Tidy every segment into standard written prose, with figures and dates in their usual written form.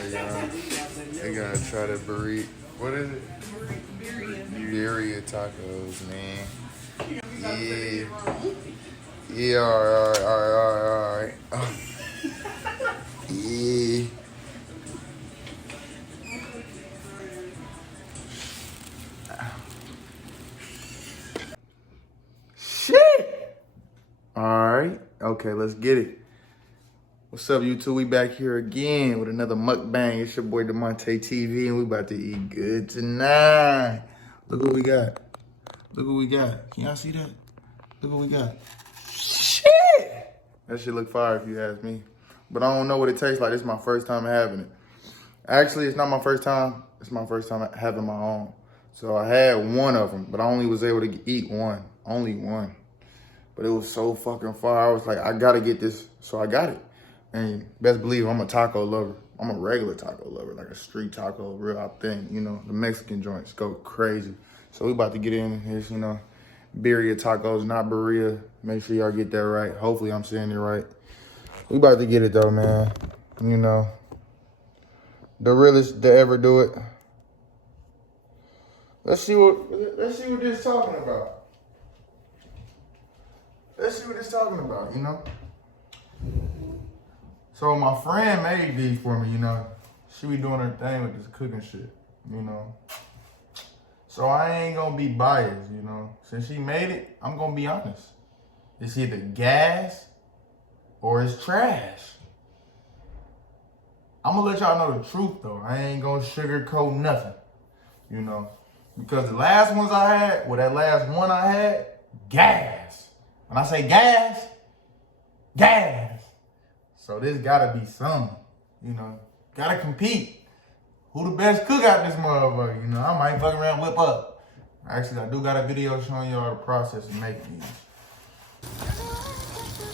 Alright, y'all. We gotta try the burrito. What is it? BIRRIA tacos, man. Yeah. Yeah, alright. Yeah. Shit! Alright. Okay, let's get it. What's up, YouTube? We back here again with another mukbang. It's your boy Demonte TV, and we about to eat good tonight. Look what we got. Look what we got. Can y'all see that? Look what we got. Shit! That shit look fire if you ask me. But I don't know what it tastes like. This is my first time having it. Actually, it's not my first time. It's my first time having my own. So I had one of them, but I only was able to eat one. Only one. But it was so fucking fire. I was like, I gotta get this. So I got it. And best believe I'm a taco lover. I'm a regular taco lover, like a street taco, real authentic, you know. The Mexican joints go crazy. So we about to get in this, you know, BIRRIA tacos, not BIRRIA. Make sure y'all get that right. Hopefully I'm saying it right. We about to get it though, man. You know, the realest to ever do it. Let's see what this talking about. Let's see what it's talking about, you know. So my friend made these for me, you know. She be doing her thing with this cooking shit, you know. So I ain't gonna be biased, you know. Since she made it, I'm gonna be honest. It's either gas or it's trash. I'm gonna let y'all know the truth though. I ain't gonna sugarcoat nothing, you know. Because the last ones I had, well, that last one I had, gas. When I say gas, gas. So this gotta be something, you know. Gotta compete. Who the best cook out this motherfucker, you know? I might fuck around whip up. Actually, I do got a video showing y'all the process of making these.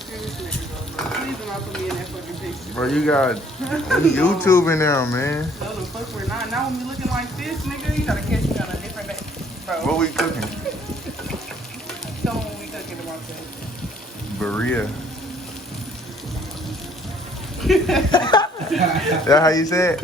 Please do not put me in that fucking picture. Bro, you got YouTube in there, man. No, the fuck we're not. Now when we looking like this, nigga, you gotta catch me on a different day. Bro. What we cooking? Tell them what we cooking about that. BIRRIA. That how you say it?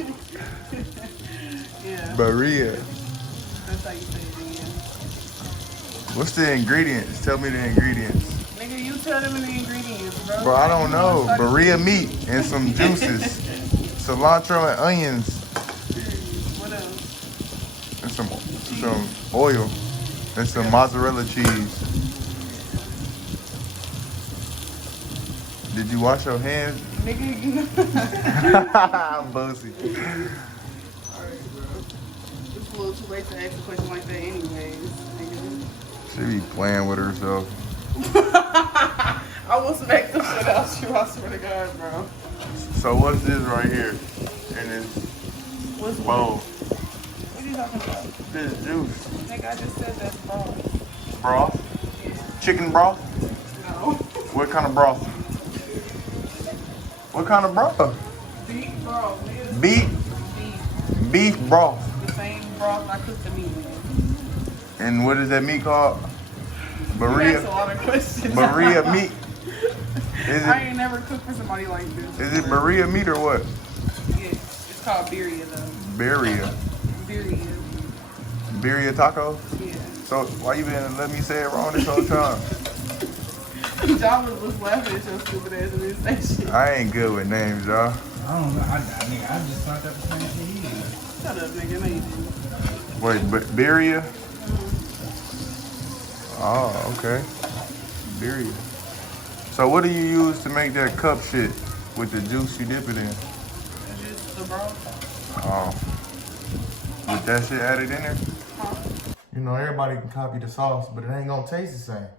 Yeah. BIRRIA. That's how you say it, yeah. What's the ingredients? Tell me the ingredients. Nigga, you tell them the ingredients, bro. Bro, I don't know. BIRRIA meat and some juices. Cilantro and onions. What else? And some oil. And some mozzarella cheese. Did you wash your hands? Nigga, you know. I'm bossy. Alright, bro. It's a little too late to ask a question like that anyways, nigga. She be playing with herself. I will smack the shit out you, I swear to God, bro. So what's this right here in this What's bowl? What are you talking about? This juice. Nigga, I just said that's broth. Broth? Yeah. Chicken broth? No. What kind of broth? What kind of broth? Beef broth, nigga. Beef? Beef broth. The same broth I cooked the meat with. And what is that meat called? That's a BIRRIA? lot of questions. BIRRIA meat? I ain't never cooked for somebody like this. Is it BIRRIA meat or what? Yeah, it's called BIRRIA though. BIRRIA. BIRRIA. BIRRIA taco? Yeah. So why you been letting me say it wrong this whole time? John was laughing at your stupid ass and didn't say shit. I ain't good with names, y'all. I don't know. I just thought that the same thing he did. Shut up, nigga. No, you didn't. Wait, but BIRRIA? Oh, okay. BIRRIA. So what do you use to make that cup shit with the juice you dip it in? It's just the broth. Oh. With that shit added in there? Huh? You know, everybody can copy the sauce, but it ain't gonna taste the same.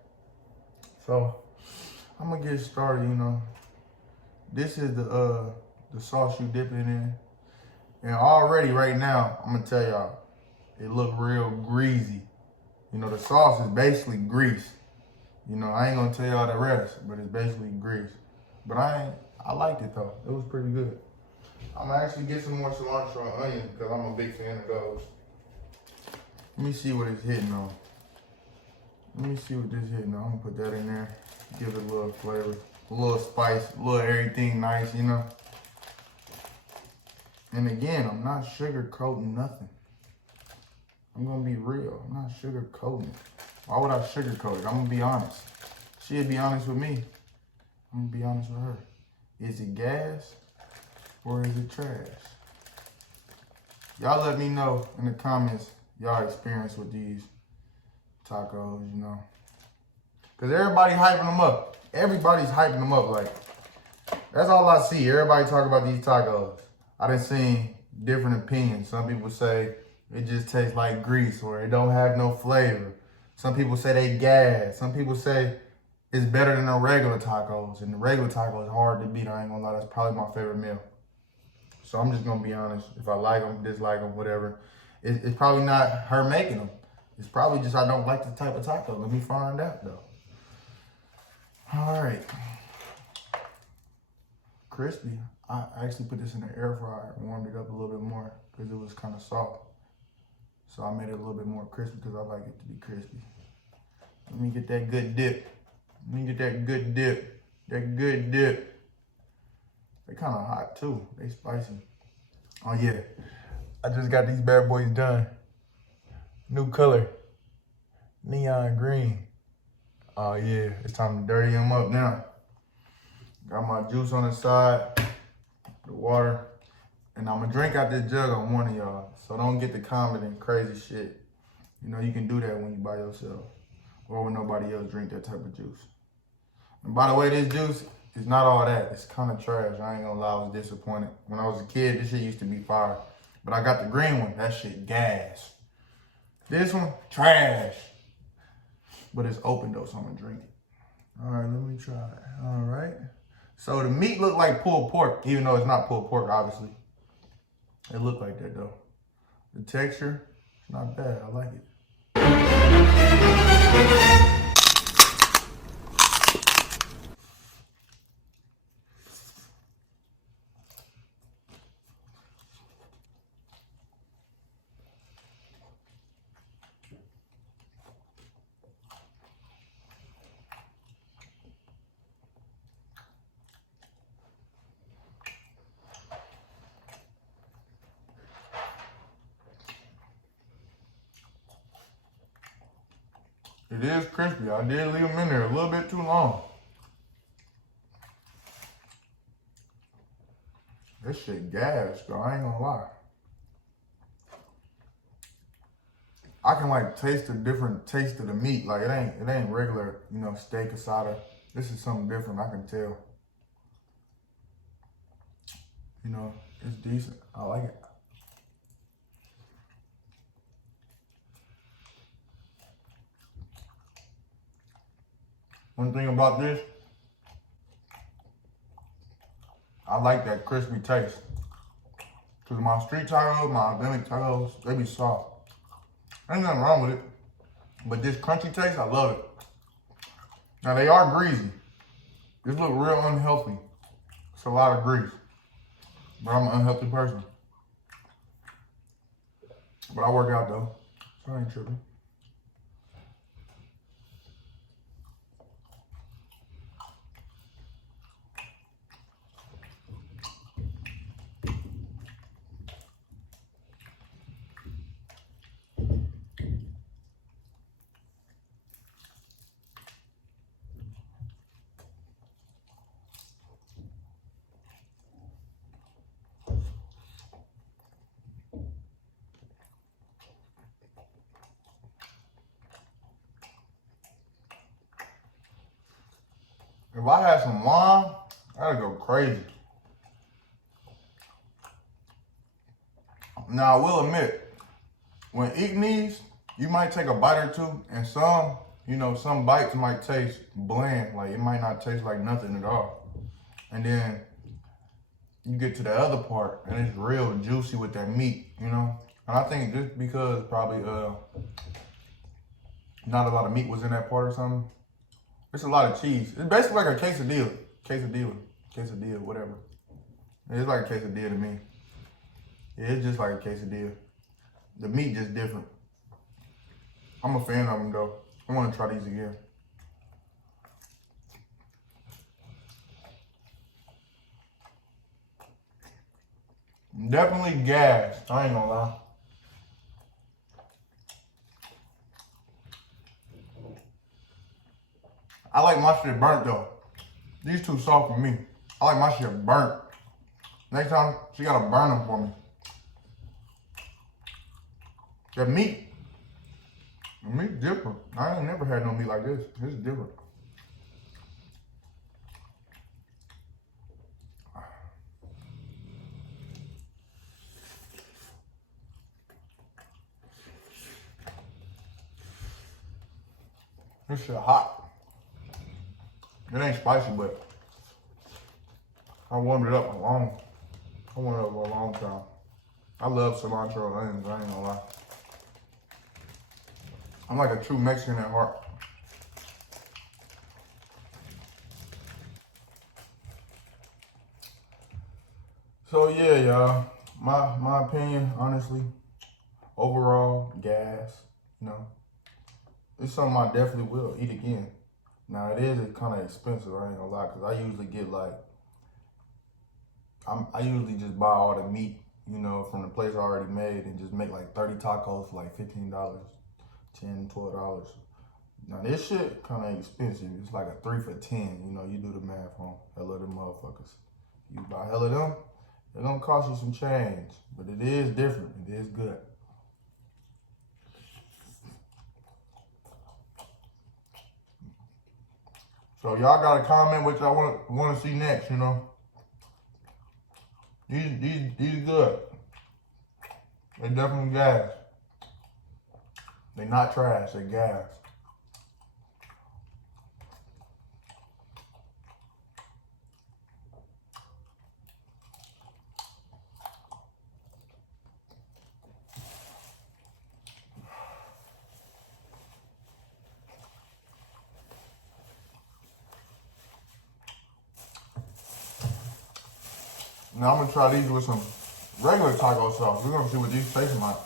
So, I'm gonna get started, you know. This is the sauce you dip it in. And already right now, I'm gonna tell y'all, it look real greasy. You know, the sauce is basically grease. You know, I ain't gonna tell y'all the rest, but it's basically grease. But I liked it though. It was pretty good. I'm gonna actually get some more cilantro and onions because I'm a big fan of those. Let me see what it's hitting on. Let me see what this hitting on. I'm gonna put that in there. Give it a little flavor, a little spice, a little everything nice, you know. And again, I'm not sugarcoating nothing. I'm gonna be real. I'm not sugarcoating it. Why would I sugarcoat it? I'm gonna be honest. She'll be honest with me. I'm gonna be honest with her. Is it gas or is it trash? Y'all let me know in the comments y'all experience with these tacos, you know. Cause everybody hyping them up. Everybody's hyping them up. Like, that's all I see. Everybody talk about these tacos. I done seen different opinions. Some people say it just tastes like grease or it don't have no flavor. Some people say they gas. Some people say it's better than the regular tacos. And the regular taco is hard to beat. I ain't gonna lie, that's probably my favorite meal. So I'm just gonna be honest. If I like them, dislike them, whatever. It's probably not her making them. It's probably just I don't like the type of taco. Let me find out though. All right. Crispy. I actually put this in the air fryer and warmed it up a little bit more because it was kind of soft. So I made it a little bit more crispy because I like it to be crispy. Let me get that good dip. Let me get that good dip. That good dip. They kind of hot too. They spicy. Oh yeah. I just got these bad boys done. New color. Neon green. Oh yeah. It's time to dirty them up now. Got my juice on the side. The water. And I'm gonna drink out this jug on one of y'all. So don't get the commenting crazy shit. You know, you can do that when you by yourself. Or when nobody else drink that type of juice. And by the way, this juice is not all that. It's kind of trash. I ain't gonna lie, I was disappointed. When I was a kid, this shit used to be fire. But I got the green one. That shit gas. This one, trash. But it's open though, so I'm gonna drink it. All right, let me try it. All right. So the meat looked like pulled pork, even though it's not pulled pork, obviously. It looked like that though. The texture, it's not bad. I like it. It is crispy. I did leave them in there a little bit too long. This shit gas, though. I ain't gonna lie. I can like taste the different taste of the meat. Like it ain't regular, you know, steak asada. This is something different. I can tell. You know, it's decent. I like it. One thing about this, I like that crispy taste. Cause my street tacos, my authentic tacos, they be soft. Ain't nothing wrong with it. But this crunchy taste, I love it. Now they are greasy. This look real unhealthy. It's a lot of grease. But I'm an unhealthy person. But I work out though, so I ain't tripping. If I had some wine, I'd go crazy. Now I will admit, when eating these, you might take a bite or two, and some, you know, some bites might taste bland. Like it might not taste like nothing at all. And then you get to the other part, and it's real juicy with that meat, you know? And I think just because probably not a lot of meat was in that part or something, it's a lot of cheese. It's basically like a quesadilla, whatever. It's like a quesadilla to me. Yeah, it's just like a quesadilla. The meat just different. I'm a fan of them though. I want to try these again. Definitely gas. I ain't gonna lie. I like my shit burnt though. These too soft for me. I like my shit burnt. Next time, she gotta burn them for me. The meat different. I ain't never had no meat like this. This is different. This shit hot. It ain't spicy, but I warmed it up for a long time. I love cilantro onions, I ain't gonna lie. I'm like a true Mexican at heart. So yeah, y'all. My opinion, honestly, overall, gas, you know, it's something I definitely will eat again. Now it is kind of expensive, I ain't gonna lie, cause I usually get like, I usually just buy all the meat, you know, from the place I already made and just make like 30 tacos for like $15, $10, $12. Now this shit kind of expensive. It's like a 3 for $10. You know, you do the math on hella them motherfuckers. You buy hella them, it's gonna cost you some change, but it is different. It is good. So y'all gotta comment what y'all want to see next. You know, these good. They definitely gas. They not trash. They gas. Now I'm gonna try these with some regular taco sauce. We're gonna see what these taste like.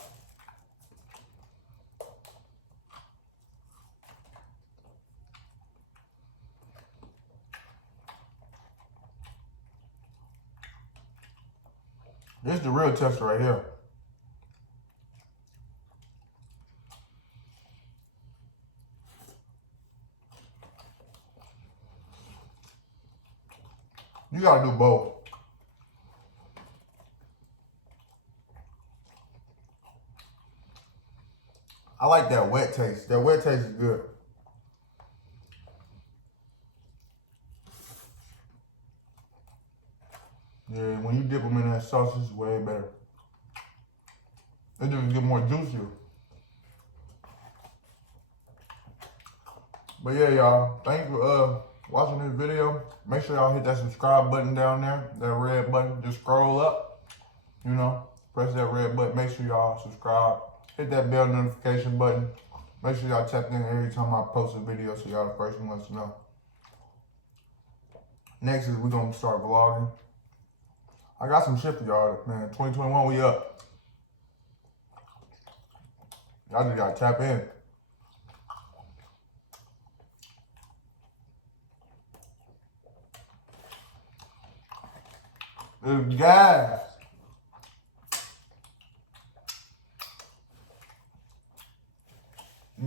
This is the real tester right here. You gotta do both. I like that wet taste. That wet taste is good. Yeah, when you dip them in that sauce, it's way better. It just get more juicier. But yeah, y'all, thank you for watching this video. Make sure y'all hit that subscribe button down there, that red button. Just scroll up, you know, press that red button. Make sure y'all subscribe. Hit that bell notification button. Make sure y'all tap in every time I post a video so y'all the first ones to know. Next is we're gonna start vlogging. I got some shit for y'all, man. 2021, we up. Y'all just gotta tap in. It's gas.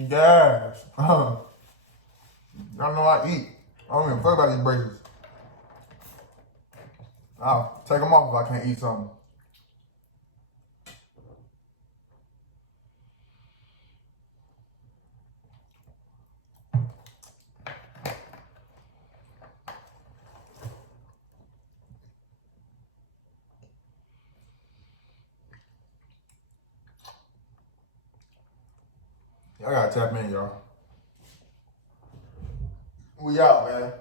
Gas. Y'all know I eat. I don't even fuck about these braces. I'll take them off if I can't eat something. Y'all gotta tap in, y'all. We out, man.